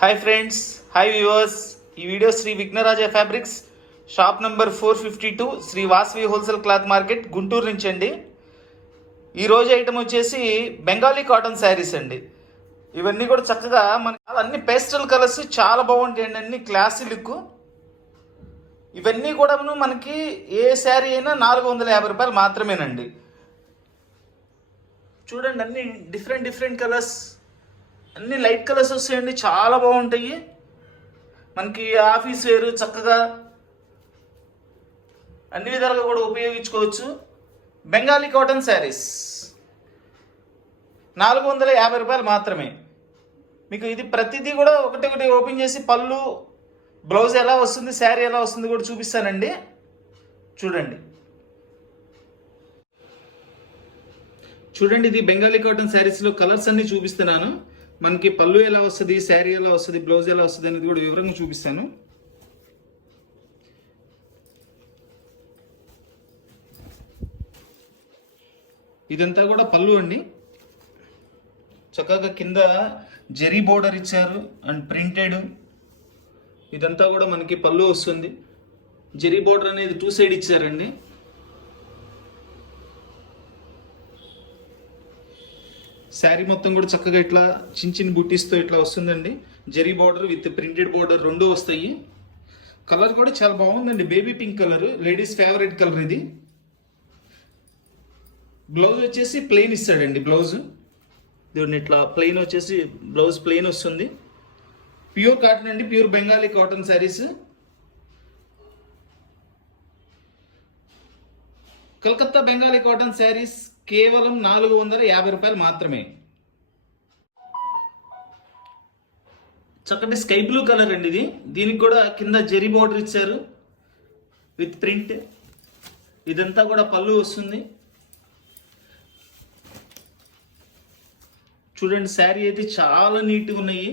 Hi friends, hi viewers. ఈ video Sri Vighnaraja fabrics shop number 452 Sri Vasavi wholesale cloth market Guntur నుంచి అండి. ఈరోజు ఐటమ్ వచ్చేసి బెంగాలీ కాటన్ శారీస్ అండి. ఇవన్నీ కూడా చక్కగా మనకి అన్ని పేస్టల్ కలర్స్ చాలా బాగుంటాయండి, అన్ని క్లాసీ లుక్. ఇవన్నీ కూడా మనకి ఏ శారీ అయినా 450 రూపాయలు మాత్రమేనండి. చూడండి, అన్ని డిఫరెంట్ కలర్స్, అన్ని లైట్ కలర్స్ వస్తాయండి, చాలా బాగుంటాయి. మనకి ఆఫీస్ వేరు చక్కగా అన్ని విధాలుగా కూడా ఉపయోగించుకోవచ్చు. బెంగాలీ కాటన్ శారీస్ 450 రూపాయలు మాత్రమే. మీకు ఇది ప్రతిదీ కూడా ఒకటి ఓపెన్ చేసి పళ్ళు, బ్లౌజ్ ఎలా వస్తుంది, శారీ ఎలా వస్తుంది కూడా చూపిస్తానండి. చూడండి, ఇది బెంగాలీ కాటన్ శారీస్లో కలర్స్ అన్ని చూపిస్తున్నాను. మనకి పళ్ళు ఎలా వస్తుంది, శారీ ఎలా వస్తుంది, బ్లౌజ్ ఎలా వస్తుంది అనేది కూడా వివరంగా చూపిస్తాను. ఇదంతా కూడా పళ్ళు అండి. చక్కగా కింద జరీ బోర్డర్ ఇచ్చారు అండ్ ప్రింటెడ్. ఇదంతా కూడా మనకి పళ్ళు వస్తుంది. జరీ బోర్డర్ అనేది 2 సైడ్ ఇచ్చారండి. శారీ మొత్తం కూడా చక్కగా ఇట్లా చిన్న బుట్టీస్తో ఇట్లా వస్తుందండి. Zari border with printed border రెండు వస్తాయి. కలర్ కూడా చాలా బాగుందండి, baby pink colour, ladies favourite colour ఇది. బ్లౌజ్ వచ్చేసి ప్లెయిన్ ఇస్తాడండి. బ్లౌజ్ దీన్ని ఇట్లా ప్లెయిన్ వచ్చేసి బ్లౌజ్ ప్లెయిన్ వస్తుంది. ప్యూర్ కాటన్ అండి, pure Bengali cotton saris. Calcutta Bengali cotton saris కేవలం 450 రూపాయలు మాత్రమే. చక్కటి స్కై బ్లూ కలర్ అండి ఇది. దీనికి కూడా కింద జరీ బోర్డర్ ఇచ్చారు విత్ ప్రింట్. ఇదంతా కూడా పళ్ళు వస్తుంది. చూడండి, శారీ అయితే చాలా నీట్గా ఉన్నాయి.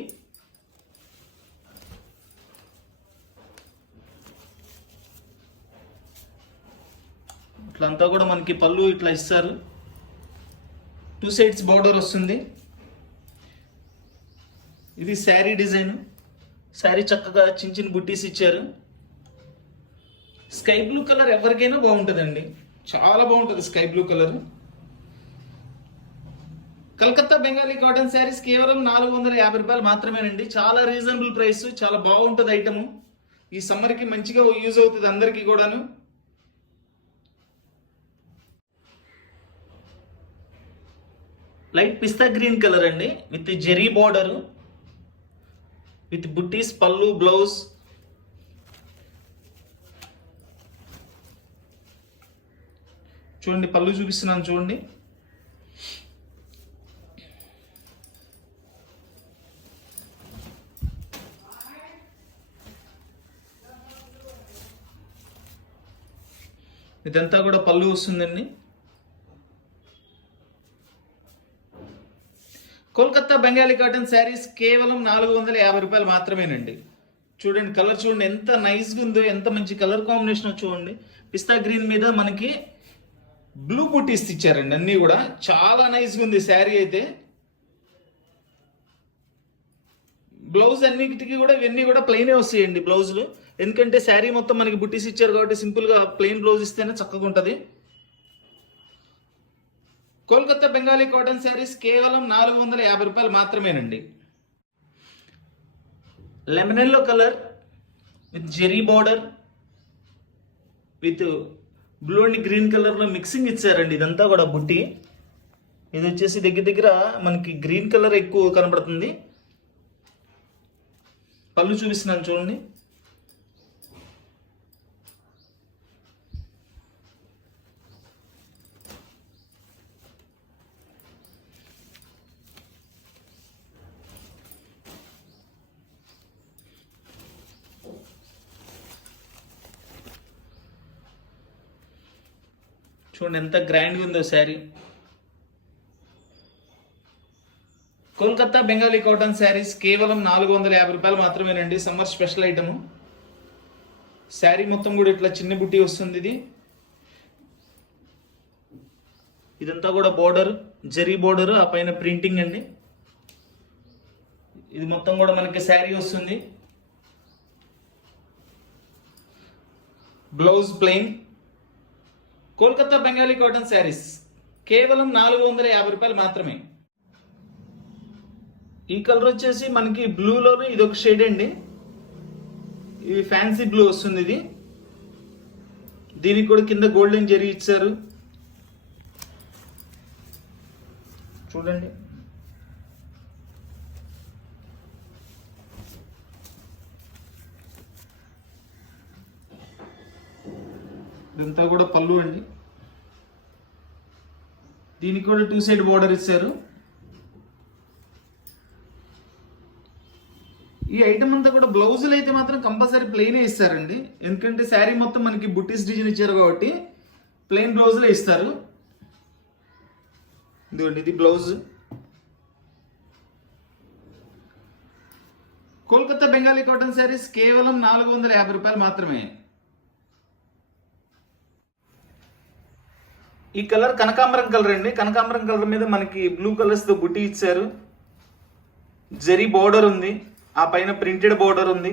ఇట్లంతా కూడా మనకి పళ్ళు ఇట్లా ఇస్తారు. 2 సైడ్స్ బార్డర్ వస్తుంది. ఇది శారీ డిజైన్. శారీ చక్కగా చిన్న బుట్టీస్ ఇచ్చారు. స్కై బ్లూ కలర్ ఎవరికైనా బాగుంటుందండి, చాలా బాగుంటుంది sky blue colour. Calcutta Bengali cotton saris కేవలం 450 రూపాయలు మాత్రమేనండి. చాలా రీజనబుల్ ప్రైస్, చాలా బాగుంటుంది ఐటమ్. ఈ సమ్మర్కి మంచిగా యూజ్ అవుతుంది అందరికీ కూడాను. లైట్ పిస్తా గ్రీన్ కలర్ అండి, విత్ జెరీ బార్డర్, విత్ బుట్టీస్, పళ్ళు, బ్లౌజ్. చూడండి, పళ్ళు చూపిస్తున్నాను చూడండి. ఇదంతా కూడా పళ్ళు వస్తుందండి. కోల్కతా బెంగాలీ కాటన్ శారీస్ కేవలం 450 రూపాయలు మాత్రమేనండి. చూడండి, కలర్ చూడండి ఎంత నైస్గా ఉందో, ఎంత మంచి కలర్ కాంబినేషన్ చూడండి. పిస్తా గ్రీన్ మీద మనకి బ్లూ బుట్టీస్ ఇచ్చారండి. అన్నీ కూడా చాలా నైస్గా ఉంది శారీ అయితే. బ్లౌజ్ అన్నిటికీ కూడా ఇవన్నీ కూడా ప్లెయినే వస్తాయండి బ్లౌజులు. ఎందుకంటే శారీ మొత్తం మనకి బుట్టీస్ ఇచ్చారు కాబట్టి సింపుల్గా ప్లెయిన్ బ్లౌజ్ ఇస్తేనే చక్కగా ఉంటుంది. కోల్కతా బెంగాలీ కాటన్ శారీస్ కేవలం 450 రూపాయలు మాత్రమేనండి. Lemon yellow colour with zari border with blue and green కలర్లో మిక్సింగ్ ఇచ్చారండి. ఇదంతా కూడా బుట్టి. ఇది వచ్చేసి దగ్గర మనకి గ్రీన్ కలర్ ఎక్కువ కనబడుతుంది. పళ్ళు చూపిస్తున్నాను చూడండి. చూడండి ఎంత గ్రాండ్గా ఉందో శారీ. కోల్కతా బెంగాలీ కాటన్ శారీస్ కేవలం 450 రూపాయలు మాత్రమేనండి. Summer special item. శారీ మొత్తం కూడా ఇట్లా చిన్న బుట్టి వస్తుంది. ఇదంతా కూడా బోర్డర్, జరీ బోర్డర్, ఆ పైన ప్రింటింగ్ అండి. ఇది మొత్తం కూడా మనకి శారీ వస్తుంది. Blouse plain. Kolkata Bengali cotton saris కేవలం 450 రూపాయలు మాత్రమే. ఈ కలర్ వచ్చేసి మనకి బ్లూలోనే ఇది ఒక షేడ్ అండి. ఇది ఫ్యాన్సీ బ్లూ వస్తుంది. ఇది దీనికి కూడా కింద గోల్డెన్ జరీ ఇచ్చారు చూడండి. ఇదంతా కూడా పళ్ళు అండి. దీనికి కూడా 2 సైడ్ బోర్డర్ ఇచ్చారు. ఈ ఐటమ్ అంతా కూడా బ్లౌజులు అయితే మాత్రం కంపల్సరీ ప్లెయినే ఇస్తారండి. ఎందుకంటే శారీ మొత్తం మనకి బుట్టీస్ డిజైన్ ఇచ్చారు కాబట్టి ప్లెయిన్ బ్లౌజులే ఇస్తారు. ఇదిగోండి ఇది blouse. Kolkata Bengali cotton saris కేవలం 450 రూపాయలు మాత్రమే. ఈ కలర్ కనకాంబరం కలర్ అండి. కనకాంబరం కలర్ మీద మనకి బ్లూ కలర్స్ తో బుట్టి ఇచ్చారు. జరీ బోర్డర్ ఉంది, ఆ పైన ప్రింటెడ్ బోర్డర్ ఉంది.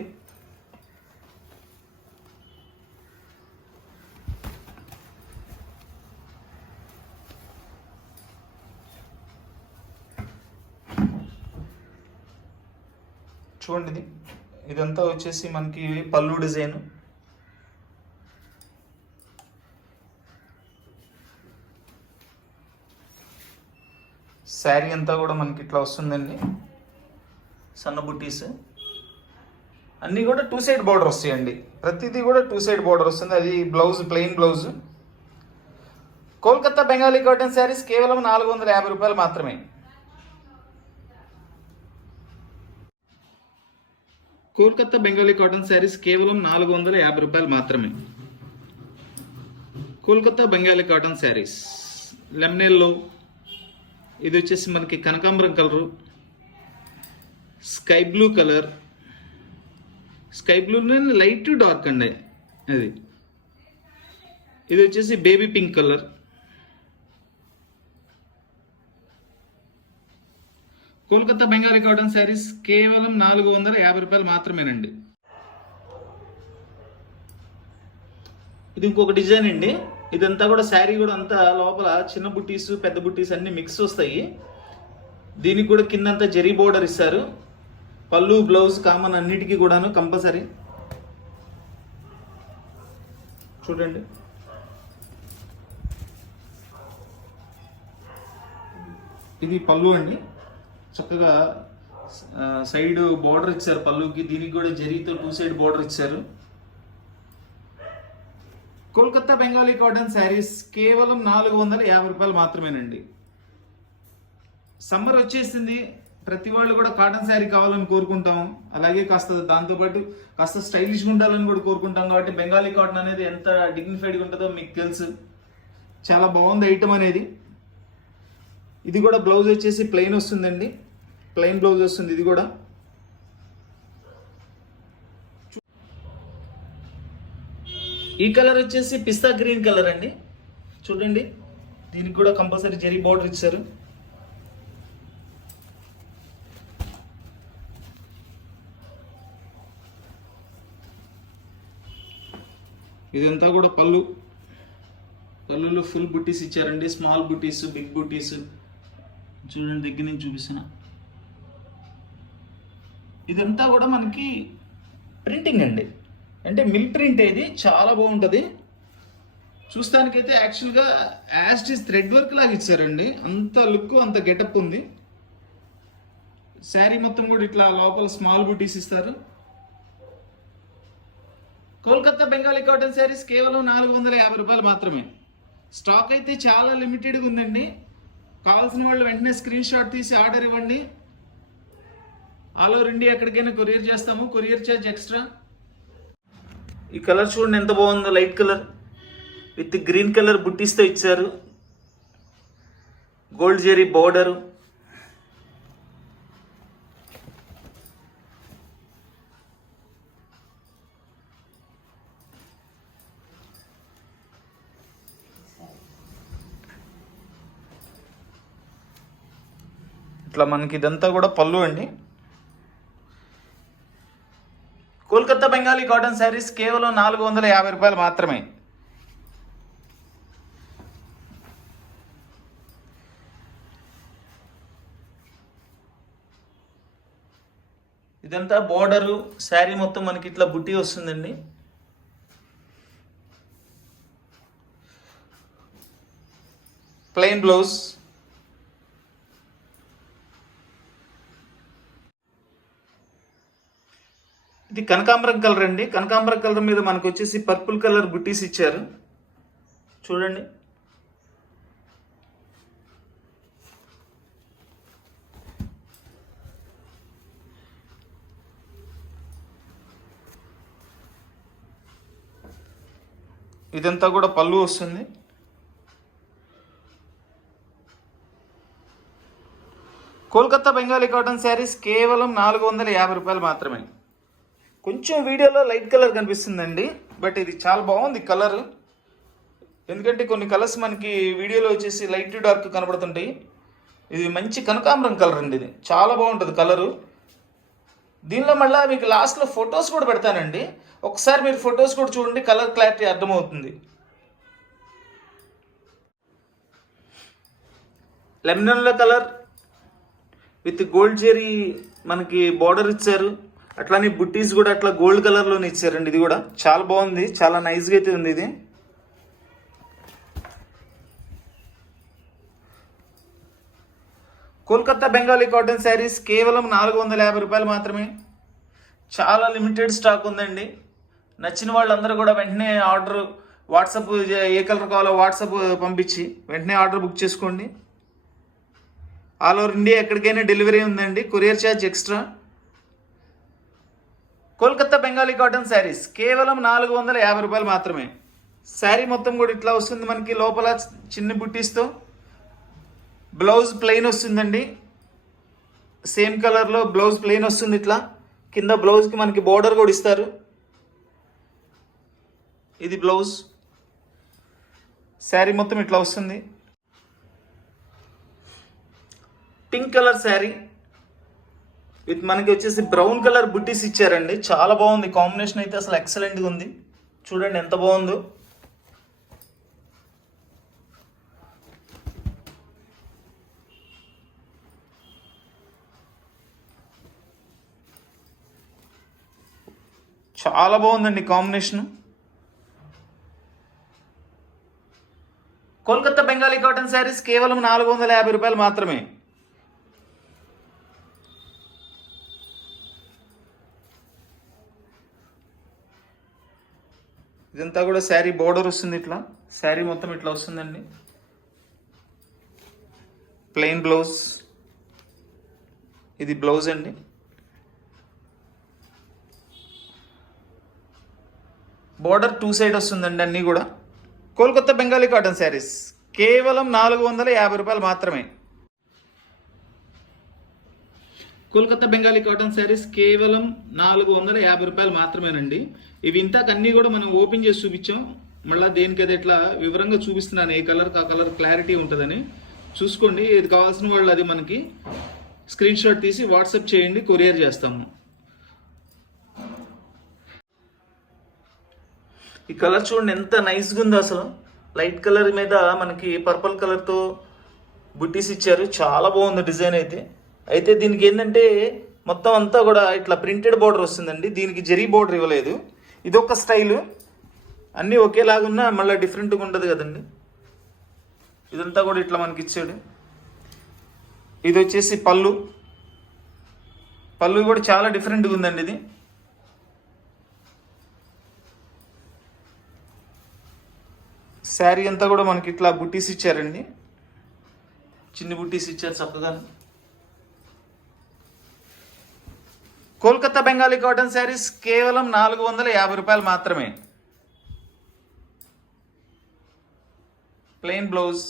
చూడండి ఇదంతా వచ్చేసి మనకి పళ్ళు డిజైన్. శారీ అంతా కూడా మనకి ఇట్లా వస్తుందండి. సన్న బుట్టీస్ అన్నీ కూడా 2 సైడ్ బార్డర్ వస్తాయండి. ప్రతిదీ కూడా 2 సైడ్ బార్డర్ వస్తుంది. అది blouse plain blouse. Kolkata Bengali cotton saris కేవలం 450 రూపాయలు మాత్రమే. కోల్కతా బెంగాలీ కాటన్ శారీస్ కేవలం 450 రూపాయలు మాత్రమే. Kolkata Bengali cotton saris lemon yellow. ఇది వచ్చేసి మనకి కనకాంబరం colour, sky blue colour. Sky బ్లూనే లైట్ డార్క్ అండి అది. ఇది వచ్చేసి baby pink colour. Kolkata Bengali cotton saris కేవలం 450 రూపాయలు మాత్రమేనండి. ఇది ఇంకొక డిజైన్ అండి. ఇదంతా కూడా శారీ కూడా అంతా లోపల చిన్న బుట్టీస్ పెద్ద బుట్టీస్ అన్ని మిక్స్ వస్తాయి. దీనికి కూడా కిందంతా జరీ బోర్డర్ ఇస్తారు. పళ్ళు బ్లౌజ్ కామన్ అన్నిటికీ కూడాను కంపల్సరీ. చూడండి ఇది పళ్ళు అండి. చక్కగా సైడ్ బోర్డర్ ఇచ్చారు పళ్ళుకి. దీనికి కూడా జరీతో 2 సైడ్ బోర్డర్ ఇచ్చారు. కోల్కతా బెంగాలీ కాటన్ శారీస్ కేవలం 450 రూపాయలు మాత్రమేనండి. సమ్మర్ వచ్చేసింది, ప్రతి వాళ్ళు కూడా కాటన్ శారీ కావాలని కోరుకుంటాం. అలాగే కాస్త దాంతోపాటు కాస్త స్టైలిష్గా ఉండాలని కూడా కోరుకుంటాం. కాబట్టి బెంగాలీ కాటన్ అనేది ఎంత డిగ్నిఫైడ్గా ఉంటుందో మీకు తెలుసు. చాలా బాగుంది ఐటమ్ అనేది. ఇది కూడా బ్లౌజ్ వచ్చేసి ప్లెయిన్ వస్తుందండి. ప్లెయిన్ బ్లౌజ్ వస్తుంది. ఇది కూడా ఈ కలర్ వచ్చేసి పిస్తా గ్రీన్ కలర్ అండి. చూడండి దీనికి కూడా కంపల్సరీ జరీ బోర్డర్ ఇచ్చారు. ఇదంతా కూడా పళ్ళు. పళ్ళులో ఫుల్ బుట్టీస్ ఇచ్చారండి. Small buttis, big buttis. చూడండి దగ్గర నుంచి చూపిస్తున్నా. ఇదంతా కూడా మనకి ప్రింటింగ్ అండి. అంటే మిల్ ప్రింట్. ఇది చాలా బాగుంటుంది చూస్తానికైతే. యాక్చువల్గా యాస్టిస్ థ్రెడ్ వర్క్ లాగా ఇచ్చారండి. అంత లుక్ అంత గెటప్ ఉంది. శారీ మొత్తం కూడా ఇట్లా లోపల స్మాల్ బుటీస్ ఇస్తారు. కోల్కతా బెంగాలీ కాటన్ శారీస్ కేవలం 450 రూపాయలు మాత్రమే. స్టాక్ అయితే చాలా లిమిటెడ్గా ఉందండి. కావాల్సిన వాళ్ళు వెంటనే స్క్రీన్ షాట్ తీసి ఆర్డర్ ఇవ్వండి. ఆల్ ఓవర్ ఇండియా ఎక్కడికైనా కొరియర్ చేస్తాము. Courier charge extra. ఈ కలర్ చూడండి ఎంత బాగుందో. Light colour with green colour బుట్టీస్తో ఇచ్చారు. Gold zari border. ఇట్లా మనకి ఇదంతా కూడా పళ్ళు అండి. కోల్కతా బెంగాలీ కాటన్ శారీస్ కేవలం 450 రూపాయలు మాత్రమే. ఇదంతా బోర్డరు, శారీ మొత్తం మనకి ఇట్లా బుట్టి వస్తుందండి. Plain blouse. ఇది కనకాంబరం కలర్ అండి. కనకాంబరం కలర్ మీద మనకు వచ్చేసి పర్పుల్ కలర్ బుట్టీస్ ఇచ్చారు చూడండి. ఇదంతా కూడా పళ్ళు వస్తుంది. కోల్కతా బెంగాలీ కాటన్ శారీస్ కేవలం 450 రూపాయలు మాత్రమే. కొంచెం వీడియోలో లైట్ కలర్ కనిపిస్తుందండి, బట్ ఇది చాలా బాగుంది కలర్. ఎందుకంటే కొన్ని కలర్స్ మనకి వీడియోలో వచ్చేసి లైట్ డార్క్ కనబడుతుంటాయి. ఇది మంచి కనకాంబరం కలర్ అండి. ఇది చాలా బాగుంటుంది కలరు. దీనిలో మళ్ళీ మీకు లాస్ట్లో ఫొటోస్ కూడా పెడతానండి. ఒకసారి మీరు ఫొటోస్ కూడా చూడండి, కలర్ క్లారిటీ అర్థమవుతుంది. Lemon yellow colour with gold zari మనకి బార్డర్ ఇచ్చారు. అట్లానే బుట్టీస్ కూడా అట్లా గోల్డ్ కలర్లోనే ఇచ్చారండి. ఇది కూడా చాలా బాగుంది, చాలా నైస్గా అయితే ఉంది ఇది. కోల్కతా బెంగాలీ కాటన్ శారీస్ కేవలం 450 రూపాయలు మాత్రమే. చాలా లిమిటెడ్ స్టాక్ ఉందండి. నచ్చిన వాళ్ళందరూ కూడా వెంటనే ఆర్డర్, వాట్సాప్ ఏ కలర్ కావాలో వాట్సాప్ పంపించి వెంటనే ఆర్డర్ బుక్ చేసుకోండి. ఆల్ ఓవర్ ఇండియా ఎక్కడికైనా డెలివరీ ఉందండి, courier charge extra. Kolkata Bengali cotton saris కేవలం 450 రూపాయలు మాత్రమే. శారీ మొత్తం కూడా ఇట్లా వస్తుంది మనకి. లోపల చిన్న బుట్టీస్తో బ్లౌజ్ ప్లెయిన్ వస్తుందండి. సేమ్ కలర్లో బ్లౌజ్ ప్లెయిన్ వస్తుంది. ఇట్లా కింద బ్లౌజ్కి మనకి బోర్డర్ కూడా ఇస్తారు. ఇది బ్లౌజ్. శారీ మొత్తం ఇట్లా వస్తుంది. పింక్ కలర్ శారీ విత్ మనకి వచ్చేసి బ్రౌన్ కలర్ బుట్టీస్ ఇచ్చారండి. చాలా బాగుంది కాంబినేషన్ అయితే, అసలు ఎక్సలెంట్గా ఉంది. చూడండి ఎంత బాగుందో. చాలా బాగుందండి combination. Kolkata Bengali cotton saris కేవలం 450 రూపాయలు మాత్రమే. ఇదంతా కూడా శారీ బోర్డర్ వస్తుంది. ఇట్లా శారీ మొత్తం ఇట్లా వస్తుందండి. Plain blouse. ఇది బ్లౌజ్ అండి. బోర్డర్ 2 సైడ్ వస్తుందండి అన్నీ కూడా. కోల్కతా బెంగాలీ కాటన్ శారీస్ కేవలం 450 రూపాయలు మాత్రమే. కోల్కతా బెంగాలీ కాటన్ శారీస్ కేవలం 450 రూపాయలు మాత్రమేనండి. ఇవి ఇంతకు అన్నీ కూడా మనం ఓపెన్ చేసి చూపించాం. మళ్ళీ దేనికైతే ఇట్లా వివరంగా చూపిస్తున్నాను, ఏ కలర్ ఆ కలర్ క్లారిటీ ఉంటుందని చూసుకోండి. ఇది కావాల్సిన వాళ్ళు అది మనకి స్క్రీన్ షాట్ తీసి వాట్సాప్ చేయండి, కొరియర్ చేస్తాము. ఈ కలర్ చూడండి ఎంత నైస్గా ఉందో అసలు. లైట్ కలర్ మీద మనకి పర్పుల్ కలర్తో బుట్టీస్ ఇచ్చారు. చాలా బాగుంది డిజైన్ అయితే దీనికి ఏంటంటే మొత్తం అంతా కూడా ఇట్లా ప్రింటెడ్ బోర్డర్ వస్తుందండి. దీనికి జరీ బోర్డర్ ఇవ్వలేదు. ఇదొక స్టైలు. అన్నీ ఒకేలాగున్నా మళ్ళీ డిఫరెంట్గా ఉంటుంది కదండి. ఇదంతా కూడా ఇట్లా మనకి ఇచ్చాడు. ఇది వచ్చేసి పళ్ళు. పళ్ళు కూడా చాలా డిఫరెంట్గా ఉందండి. ఇది శారీ అంతా కూడా మనకి ఇట్లా బుట్టీస్ ఇచ్చారండి. చిన్ని బుట్టీస్ ఇచ్చారు చక్కగా. కోల్కతా బెంగాలీ కాటన్ శారీస్ కేవలం 450 రూపాయలు మాత్రమే. Plain blouse.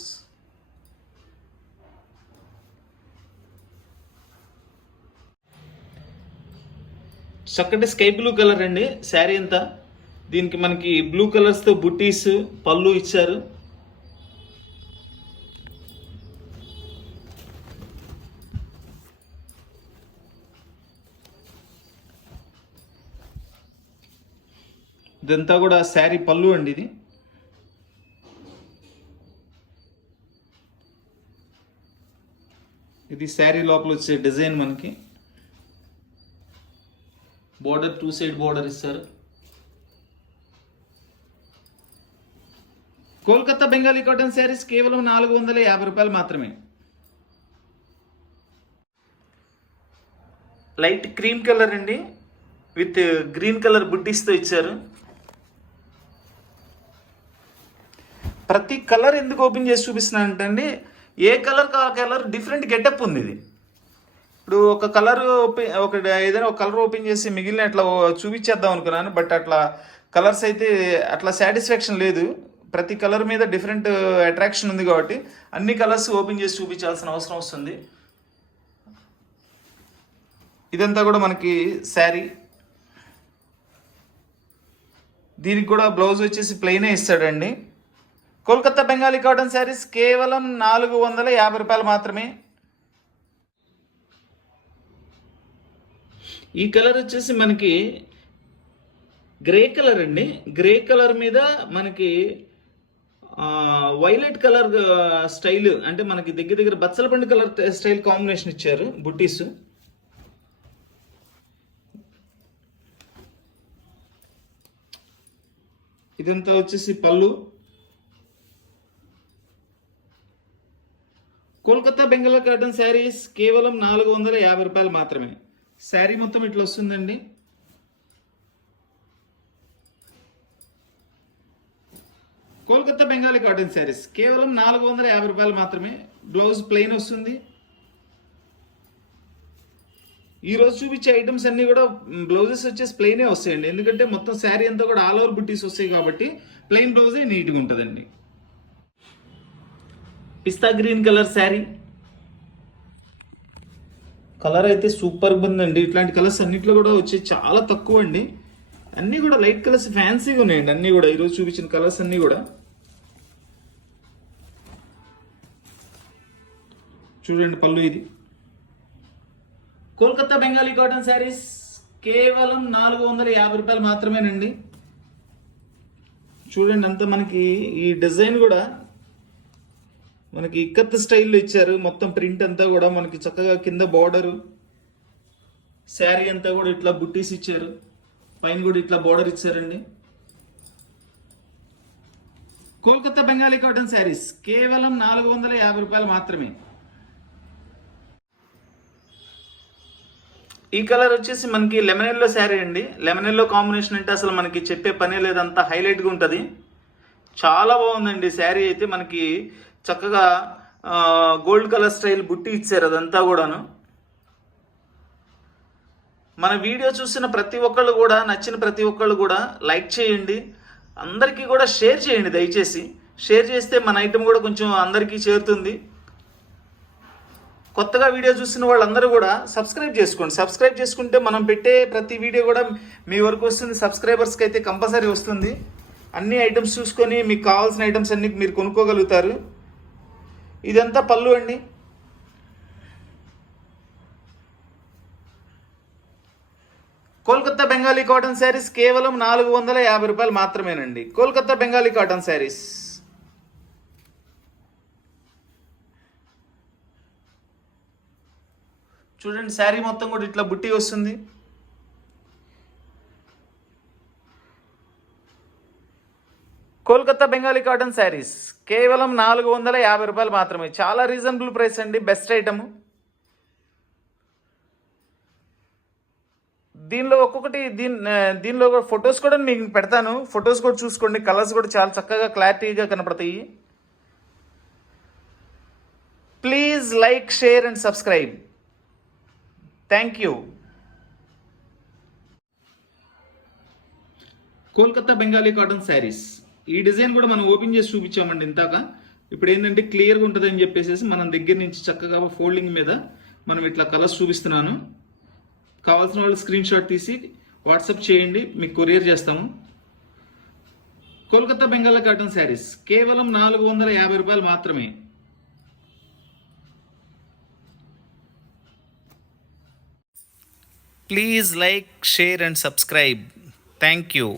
చక్కటి స్కై బ్లూ కలర్ అండి శారీ అంతా. దీనికి మనకి బ్లూ కలర్స్తో బుట్టీస్, పళ్ళు ఇచ్చారు. ఇదంతా కూడా శారీ పళ్ళు అండి. ఇది శారీ లోపల వచ్చే డిజైన్. మనకి బోర్డర్ 2 సైడ్ బోర్డర్ ఇస్తారు. కోల్కతా బెంగాలీ కాటన్ శారీస్ కేవలం 450 రూపాయలు మాత్రమే. లైట్ క్రీమ్ కలర్ అండి, విత్ గ్రీన్ కలర్ బుట్టీస్తో ఇచ్చారు. ప్రతి కలర్ ఎందుకు ఓపెన్ చేసి చూపిస్తున్నానంటే అండి, ఏ కలర్ ఆ కలర్ డిఫరెంట్ గెటప్ ఉంది. ఇది ఇప్పుడు ఒక కలర్ ఏదైనా ఒక కలర్ ఓపెన్ చేసి మిగిలిన అట్లా చూపించేద్దాం అనుకున్నాను, బట్ అట్లా కలర్స్ అయితే అట్లా సాటిస్ఫాక్షన్ లేదు. ప్రతి కలర్ మీద డిఫరెంట్ అట్రాక్షన్ ఉంది కాబట్టి అన్ని కలర్స్ ఓపెన్ చేసి చూపించాల్సిన అవసరం వస్తుంది. ఇదంతా కూడా మనకి శారీ. దీనికి కూడా బ్లౌజ్ వచ్చేసి ప్లెయినే ఇస్తాడండి. కోల్కతా బెంగాలీ కాటన్ శారీస్ కేవలం 450 రూపాయలు మాత్రమే. ఈ కలర్ వచ్చేసి మనకి గ్రే కలర్ అండి. గ్రే కలర్ మీద మనకి వైలెట్ కలర్ స్టైల్, అంటే మనకి దగ్గర దగ్గర బచ్చలపండు కలర్ స్టైల్ కాంబినేషన్ ఇచ్చారు బుట్టీస్. ఇదంతా వచ్చేసి పళ్ళు. కోల్కతా బెంగాలీ కాటన్ శారీస్ కేవలం 450 రూపాయలు మాత్రమే. శారీ మొత్తం ఇట్లా వస్తుందండి. కోల్కతా బెంగాలీ కాటన్ శారీస్ కేవలం 450 రూపాయలు మాత్రమే. బ్లౌజ్ ప్లెయిన్ వస్తుంది. ఈరోజు చూపించే ఐటమ్స్ అన్నీ కూడా బ్లౌజెస్ వచ్చేసి ప్లెయినే వస్తాయండి, ఎందుకంటే మొత్తం శారీ అంతా కూడా ఆల్ ఓవర్ బుట్టీస్ వస్తాయి కాబట్టి ప్లెయిన్ బ్లౌజే నీట్గా ఉంటుందండి. పిస్తా గ్రీన్ కలర్ శారీ. కలర్ అయితే సూపర్ ఉందండి. ఇట్లాంటి కలర్స్ అన్నిట్లో కూడా వచ్చి చాలా తక్కువ అండి. అన్నీ కూడా లైట్ కలర్స్ ఫ్యాన్సీగా ఉన్నాయండి. అన్నీ కూడా ఈరోజు చూపించిన కలర్స్ అన్నీ కూడా చూడండి. పళ్ళు ఇది. కోల్కతా బెంగాలీ కాటన్ శారీస్ కేవలం 450 రూపాయలు మాత్రమేనండి. చూడండి అంతా మనకి ఈ డిజైన్ కూడా మనకి ఇక్కత్ స్టైల్లో ఇచ్చారు. మొత్తం ప్రింట్ అంతా కూడా మనకి చక్కగా కింద బార్డరు, శారీ అంతా కూడా ఇట్లా బుట్టీస్ ఇచ్చారు, పైన కూడా ఇట్లా బార్డర్ ఇచ్చారండి. కోల్కతా బెంగాలీ కాటన్ శారీస్ కేవలం 450 రూపాయలు మాత్రమే. ఈ కలర్ వచ్చేసి మనకి లెమన్ ఎల్లో శారీ అండి. లెమన్ ఎల్లో కాంబినేషన్ అంటే అసలు మనకి చెప్పే పనే లేదంతా హైలైట్గా ఉంటుంది. చాలా బాగుందండి శారీ అయితే. మనకి చక్కగా గోల్డ్ కలర్ స్టైల్ బుట్టి ఇచ్చారు అదంతా కూడాను. మన వీడియో చూసిన ప్రతి ఒక్కళ్ళు కూడా, నచ్చిన ప్రతి ఒక్కళ్ళు కూడా లైక్ చేయండి, అందరికీ కూడా షేర్ చేయండి. దయచేసి షేర్ చేస్తే మన ఐటెం కూడా కొంచెం అందరికీ చేరుతుంది. కొత్తగా వీడియో చూసిన వాళ్ళందరూ కూడా సబ్స్క్రైబ్ చేసుకోండి. సబ్స్క్రైబ్ చేసుకుంటే మనం పెట్టే ప్రతి వీడియో కూడా మీ వరకు వస్తుంది. సబ్స్క్రైబర్స్కి అయితే కంపల్సరీ వస్తుంది. అన్ని ఐటమ్స్ చూసుకొని మీకు కావాల్సిన ఐటమ్స్ అన్ని మీరు కొనుక్కోగలుగుతారు. ఇదంతా పళ్ళు అండి. కోల్కతా బెంగాలీ కాటన్ శారీస్ కేవలం 450 రూపాయలు మాత్రమేనండి. కోల్కతా బెంగాలీ కాటన్ శారీస్. చూడండి శారీ మొత్తం కూడా ఇట్లా బుట్టి వస్తుంది. కోల్కతా బెంగాలీ కాటన్ శారీస్ కేవలం 450 రూపాయలు మాత్రమే. చాలా రీజనబుల్ ప్రైస్ అండి. Best item. దీనిలో ఒక్కొక్కటి దీనిలో ఫొటోస్ కూడా మీకు పెడతాను. ఫొటోస్ కూడా చూసుకోండి. కలర్స్ కూడా చాలా చక్కగా క్లారిటీగా కనపడతాయి. Please like, share and subscribe. Thank you. Kolkata Bengali cotton saris. ఈ డిజైన్ కూడా మనం ఓపెన్ చేసి చూపించామండి ఇంతాక. ఇప్పుడు ఏంటంటే క్లియర్గా ఉంటుందని చెప్పేసి మనం దగ్గర నుంచి చక్కగా ఫోల్డింగ్ మీద మనం ఇట్లా కలర్స్ చూపిస్తున్నాను. కావాల్సిన వాళ్ళు స్క్రీన్ షాట్ తీసి వాట్సాప్ చేయండి, మీకు కొరియర్ చేస్తాము. కోల్కతా బెంగాలీ కాటన్ శారీస్ కేవలం 450 రూపాయలు మాత్రమే. Please like, share and subscribe. Thank you.